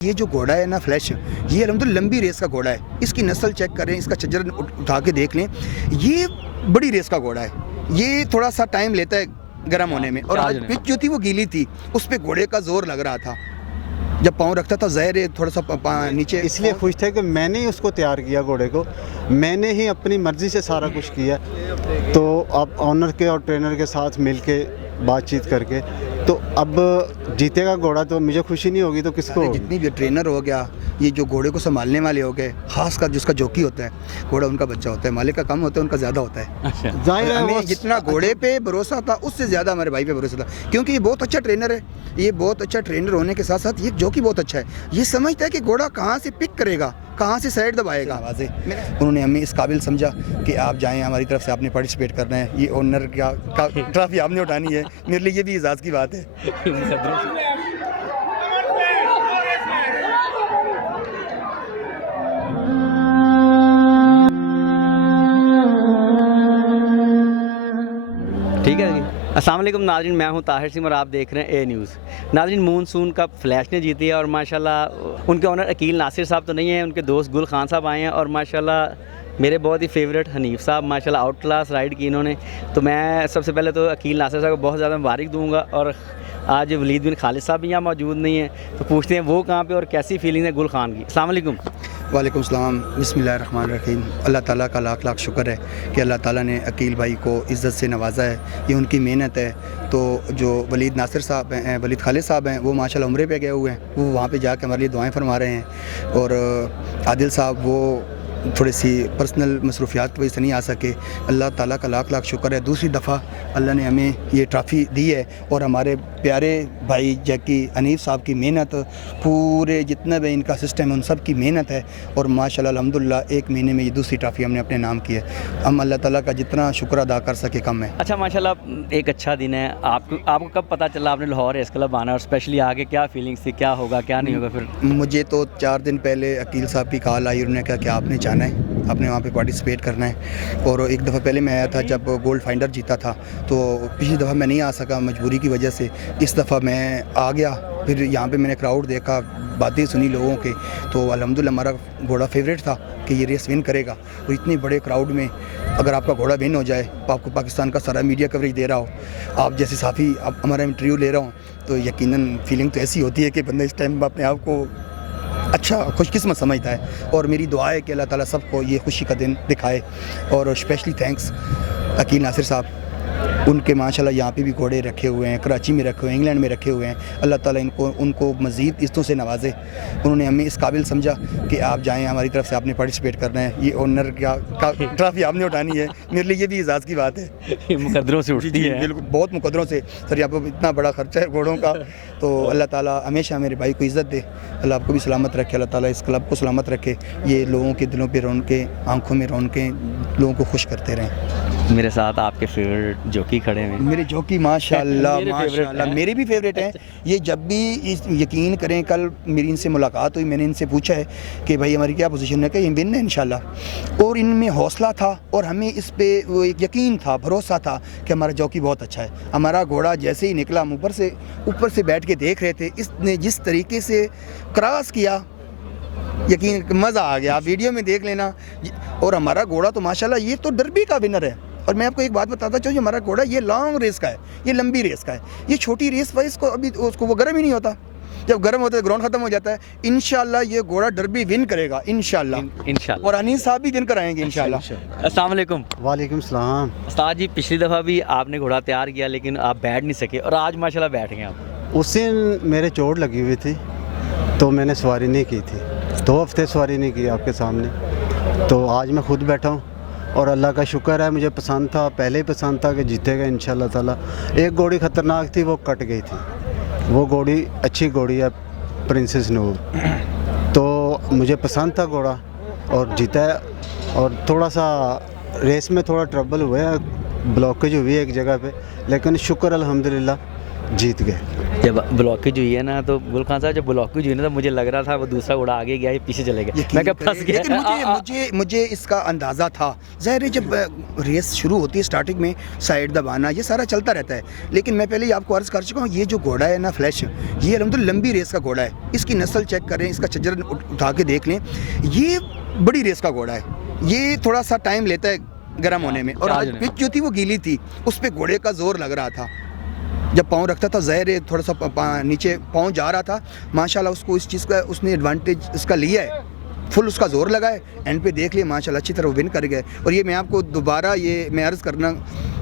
ये जो घोड़ा है ना फ्लैश, ये अलहमदुलिल्लाह लंबी रेस का घोड़ा है। इसकी नस्ल चेक करें, इसका चज्जर उठा के देख लें, ये बड़ी रेस का घोड़ा है। ये थोड़ा सा टाइम लेता है गर्म होने में, और आज पिच जो थी वो गीली थी, उस पर घोड़े का जोर लग रहा था। जब पाँव रखता था ज़हर थोड़ा सा नीचे, इसलिए खुश थे कि मैंने ही उसको तैयार किया घोड़े को, मैंने ही अपनी मर्ज़ी से सारा कुछ किया। तो अब ऑनर के और ट्रेनर के साथ मिलके बातचीत करके, तो अब जीतेगा घोड़ा तो मुझे खुशी नहीं होगी तो किसको होगी? जितनी भी ट्रेनर हो गया, ये जो घोड़े को संभालने वाले हो गए, खासकर जिसका जॉकी होता है, घोड़ा उनका बच्चा होता है, मालिक का कम होता है, उनका ज़्यादा होता है। जाहिर है हमें जितना घोड़े पे भरोसा था उससे ज़्यादा हमारे भाई पे भरोसा था, क्योंकि ये बहुत अच्छा ट्रेनर है। ये बहुत अच्छा ट्रेनर होने के साथ साथ ये जॉकी बहुत अच्छा है। ये समझता है कि घोड़ा कहाँ से पिक करेगा, कहाँ से साइड दबाएगा। उन्होंने हमें इस काबिल समझा कि आप जाएं, हमारी तरफ से आपने पार्टिसिपेट करना है, ये ऑनर का ट्रॉफी आपने उठानी है। मेरे लिए ये भी एजाज़ की बात है। ठीक है जी। अस्सलाम वालेकुम नाज़रीन, मैं हूं ताहिर सिंह और आप देख रहे हैं ए न्यूज़। नाज़रीन, मानसून कप फ्लैश ने जीती है और माशाल्लाह उनके ऑनर अकील नासिर साहब तो नहीं है, उनके दोस्त गुल खान साहब आए हैं और माशाल्लाह मेरे बहुत ही फेवरेट हनीफ साहब माशाल्लाह आउट क्लास राइड की इन्होंने। तो मैं सबसे पहले तो अकील नासिर साहब को बहुत ज़्यादा मुबारक दूंगा, और आज वलीद बिन खालिद साहब भी यहाँ मौजूद नहीं है, तो पूछते हैं वो कहाँ पे और कैसी फीलिंग है गुल खान की। अस्सलाम वालेकुम। वालेकुम सलाम, बिस्मिल्लाहिर्रहमानिर्रहीम। अल्लाह ताला का लाख लाख शुक्र है कि अल्लाह ताला ने अकील भाई को इज़्ज़त से नवाजा है, ये उनकी मेहनत है। तो जो वलीद नासिर साहब हैं, वलीद खालिद साहब हैं, वो माशाल्लाह उम्रे पे गए हुए हैं, वो वहाँ पे जाके हमारे लिए दुआएं फरमा रहे हैं। और आदिल साहब वो थोड़ी सी पर्सनल मसरूफियात की वजह से नहीं आ सके। अल्लाह ताला का लाख लाख शुक्र है, दूसरी दफ़ा अल्लाह ने हमें ये ट्रॉफ़ी दी है। और हमारे प्यारे भाई जैकी हनीफ साहब की मेहनत, पूरे जितना भी इनका सिस्टम है उन सब की मेहनत है, और माशाल्लाह अल्हम्दुलिल्लाह 1 महीने में ये दूसरी ट्रॉफ़ी हमने अपने नाम की है। हम अल्लाह ताला का जितना शुक्र अदा कर सके कम है। अच्छा माशाल्लाह एक अच्छा दिन है। आपको कब पता चला आपने लाहौर रेस क्लब आना, और स्पेशली आगे क्या फीलिंग्स थी, क्या होगा क्या नहीं होगा? फिर मुझे तो 4 दिन पहले अकील साहब की कॉल आई, उन्होंने कहा कि आपने जाना है, आपने वहाँ पे पार्टिसिपेट करना है। और एक दफ़ा पहले मैं आया था जब गोल्ड फाइंडर जीता था, तो पिछली दफ़ा मैं नहीं आ सका मजबूरी की वजह से, इस दफ़ा मैं आ गया। फिर यहाँ पे मैंने क्राउड देखा, बातें सुनी लोगों के, तो अल्हम्दुलिल्लाह हमारा घोड़ा फेवरेट था कि ये रेस विन करेगा। और इतने बड़े क्राउड में अगर आपका घोड़ा विन हो जाए, तो आपको पाकिस्तान का सारा मीडिया कवरेज दे रहा हो, आप जैसे साफ़ी अब हमारा इंटरव्यू ले रहा हूँ, तो यकीनन फीलिंग तो ऐसी होती है कि बंदा इस टाइम अपने आप को अच्छा खुशकिस्मत समझता है। और मेरी दुआ है कि अल्लाह ताला सबको ये खुशी का दिन दिखाए। और स्पेशली थैंक्स अकील नासिर साहब, उनके माशाल्लाह यहाँ पे भी घोड़े रखे हुए हैं, कराची में रखे हुए हैं, इंग्लैंड में रखे हुए हैं। अल्लाह ताला उनको मज़ीद इज़्ज़तों से नवाजे। उन्होंने हमें इस काबिल समझा कि आप जाएँ, हमारी तरफ से आपने पार्टिसिपेट करना है, ये ऑनर का ट्रॉफी आपने उठानी है। मेरे लिए ये भी एजाज़ की बात है। मुकद्दरों से उठती है। बिल्कुल, बहुत मुकद्दरों से। सर यहाँ पर इतना बड़ा खर्चा है घोड़ों का, तो अल्लाह ताला हमेशा मेरे भाई को इज़्ज़त दे, अल्लाह आपको भी सलामत रखे, अल्लाह ताला इस क्लब को सलामत रखे, ये लोगों के दिलों पे रौनकें, आंखों में रौनकें, लोगों को खुश करते रहें। मेरे साथ आपके फेवरेट जॉकी खड़े हैं। मेरे जॉकी माशाल्लाह मेरे माशाल्लाह हैं। मेरे भी फेवरेट हैं। ये जब भी यकीन करें, कल मेरी इनसे मुलाकात हुई, मैंने इनसे पूछा है कि भाई हमारी क्या पोजीशन है, कि ये विन है इंशाल्लाह। और इनमें हौसला था और हमें इस पे वो एक यकीन था, भरोसा था कि हमारा जॉकी बहुत अच्छा है। हमारा घोड़ा जैसे ही निकला, हम ऊपर से बैठ के देख रहे थे, इसने जिस तरीके से क्रॉस किया, यकीन मज़ा आ गया। आप वीडियो में देख लेना। और हमारा घोड़ा तो माशाल्लाह ये तो डर्बी का विनर है। और मैं आपको एक बात बताता चाहूँ, हमारा घोड़ा ये लॉन्ग रेस का है, ये लंबी रेस का है। ये छोटी रेस वाइज को अभी उसको वो गर्म ही नहीं होता, जब गर्म होता है ग्राउंड ख़त्म हो जाता है। इंशाल्लाह ये घोड़ा डर्बी विन करेगा इंशाल्लाह। और अनीस साहब भी विन कराएंगे इंशाल्लाह। अस्सलाम वालेकुम। वालेकुम सलाम। उस्ताद जी, पिछली दफ़ा भी आपने घोड़ा तैयार किया लेकिन आप बैठ नहीं सके, और आज माशाल्लाह बैठ गए आप। उस दिन मेरे चोट लगी हुई थी तो मैंने सवारी नहीं की थी, 2 हफ्ते सवारी नहीं की आपके सामने। तो आज मैं खुद बैठा हूँ और अल्लाह का शुक्र है, मुझे पसंद था, पहले ही पसंद था कि जीतेगा इंशाल्लाह ताला। एक घोड़ी ख़तरनाक थी, वो कट गई थी। वो घोड़ी अच्छी घोड़ी है, प्रिंसेस नूर, तो मुझे पसंद था घोड़ा और जीता है। और थोड़ा सा रेस में थोड़ा ट्रबल हुआ है, ब्लॉकेज हुई है एक जगह पे, लेकिन शुक्र अल्हम्दुलिल्लाह जीत गए। जब ब्लॉकेज हुई है ना, तो गुल खान साहब जब ब्लॉकेज हुई ना, तो मुझे लग रहा था वो दूसरा घोड़ा आगे गया, ये पीछे चले गए, मैं क्या फंस गया। लेकिन मुझे इसका अंदाज़ा था। ज़ाहिर है जब रेस शुरू होती है स्टार्टिंग में साइड दबाना ये सारा चलता रहता है, लेकिन मैं पहले ही आपको अर्ज़ कर चुका हूँ, ये जो घोड़ा है ना फ्लैश, ये अलहमदुलिल्लाह लंबी रेस का घोड़ा है। इसकी नस्ल चेक करें, इसका छज्जर उठा के देख लें, ये बड़ी रेस का घोड़ा है। ये थोड़ा सा टाइम लेता है गर्म होने में, और आज पिच जो थी वो गीली थी, उस पर घोड़े का जोर लग रहा था। जब पाँव रखता था ज़ाहिर है थोड़ा सा नीचे पाँव जा रहा था, माशाल्लाह उसको इस चीज़ का उसने एडवांटेज इसका लिया है, फुल उसका जोर लगा है, एंड पे देख लिया माशाल्लाह अच्छी तरह विन कर गए। और ये मैं आपको दोबारा ये मैं अर्ज़ करना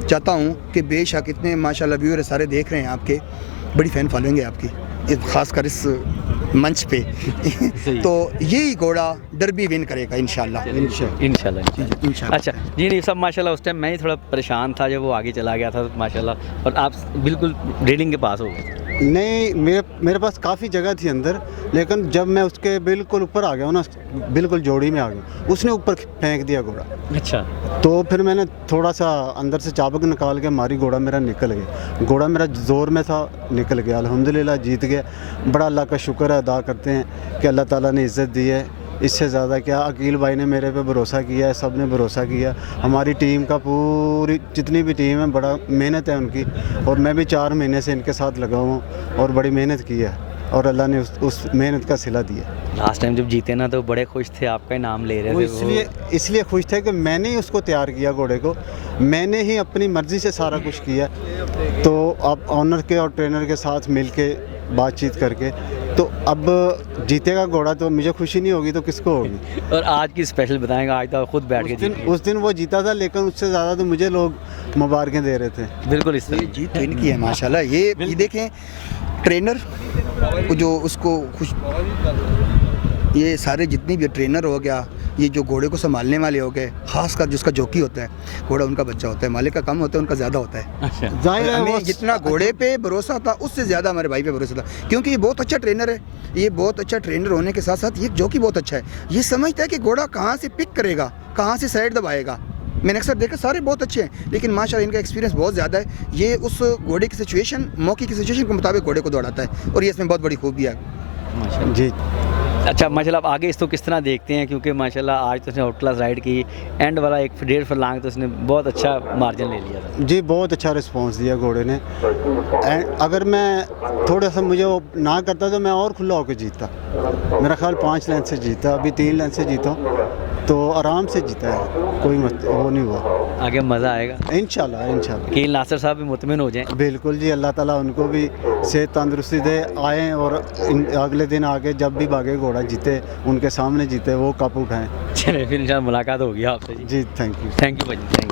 चाहता हूँ कि बेशक इतने माशाल्लाह व्यूअर सारे देख रहे हैं आपके, बड़ी फ़ैन फॉलोइंग है आपकी, ख़ासकर इस मंच पे तो यही घोड़ा डर्बी विन करेगा इंशाल्लाह। इंशाल्लाह। अच्छा जी, नहीं सब माशाल्लाह, उस टाइम मैं ही थोड़ा परेशान था जब वो आगे चला गया था माशाल्लाह, और आप बिल्कुल रीडिंग के पास हो गए। नहीं, मेरे पास काफ़ी जगह थी अंदर, लेकिन जब मैं उसके बिल्कुल ऊपर आ गया हूँ ना, बिल्कुल जोड़ी में आ गया, उसने ऊपर फेंक दिया घोड़ा। अच्छा, तो फिर मैंने थोड़ा सा अंदर से चाबुक निकाल के मारी, घोड़ा मेरा निकल गया। घोड़ा मेरा ज़ोर में था, निकल गया, अल्हम्दुलिल्लाह जीत गया। बड़ा अल्लाह का शुक्र अदा करते हैं कि अल्लाह ताला ने इज़्ज़त दी है। इससे ज़्यादा क्या, अकील भाई ने मेरे पे भरोसा किया है, सब ने भरोसा किया। हमारी टीम का पूरी जितनी भी टीम है, बड़ा मेहनत है उनकी, और मैं भी 4 महीने से इनके साथ लगा हूँ और बड़ी मेहनत की है, और अल्लाह ने उस मेहनत का सिला दिया। लास्ट टाइम जब जीते ना तो बड़े खुश थे, आपका ही नाम ले रहे थे। इसलिए खुश थे कि मैंने ही उसको तैयार किया, घोड़े को मैंने ही अपनी मर्ज़ी से सारा कुछ किया। तो अब ऑनर के और ट्रेनर के साथ मिल के बातचीत करके, तो अब जीतेगा घोड़ा तो मुझे खुशी नहीं होगी तो किसको होगी। और आज की स्पेशल बताएंगा, आज तो खुद बैठ के उस दिन वो जीता था, लेकिन उससे ज़्यादा तो मुझे लोग मुबारकें दे रहे थे। बिल्कुल इस तरह जीत तो इनकी है माशाल्लाह। ये देखें ट्रेनर जो उसको खुश, ये सारे जितने भी ट्रेनर हो गया, ये जो घोड़े को संभालने वाले हो गए, खासकर जिसका जॉकी होता है, घोड़ा उनका बच्चा होता है, मालिक का कम होता है, उनका ज़्यादा होता है। जाहिर है हमें जितना घोड़े पे भरोसा था उससे ज़्यादा हमारे भाई पे भरोसा था, क्योंकि ये बहुत अच्छा ट्रेनर है। ये बहुत अच्छा ट्रेनर होने के साथ साथ ये जॉकी बहुत अच्छा है। ये समझता है कि घोड़ा कहाँ से पिक करेगा, कहाँ से साइड दबाएगा। मैंने अक्सर देखा सारे बहुत अच्छे हैं, लेकिन माशाल्लाह इनका एक्सपीरियंस बहुत ज़्यादा है। ये उस घोड़े की सिचुएशन, मौके की सिचुएशन के मुताबिक घोड़े को दौड़ाता है, और ये इसमें बहुत बड़ी खूबी है। जी। अच्छा माशाल्लाह, आप आगे इसको किस तरह देखते हैं, क्योंकि माशाल्लाह आज तो उसने आउट क्लास राइड की, एंड वाला 1.5 फरलांग तो उसने बहुत अच्छा मार्जिन ले लिया था। जी, बहुत अच्छा रिस्पांस दिया घोड़े ने। एंड अगर मैं थोड़ा सा मुझे वो ना करता तो मैं और खुला होकर जीतता। मेरा ख्याल 5 लेंथ से जीता, अभी 3 लेंथ से जीता, तो आराम से जीता है, कोई वो नहीं हुआ। आगे मज़ा आएगा इंशाल्लाह। अकील नासिर साहब भी मुतमिन हो जाएं। बिल्कुल जी, अल्लाह ताला उनको भी सेहत तंदुरुस्ती दे, आएँ और अगले दिन आके जब भी भागे घोड़ा जीते, उनके सामने जीते, वो कप उठाएं। चलिए फिर इंशाल्लाह मुलाकात होगी आपसे। जी, थैंक यू। थैंक यू भाई, थैंक यू।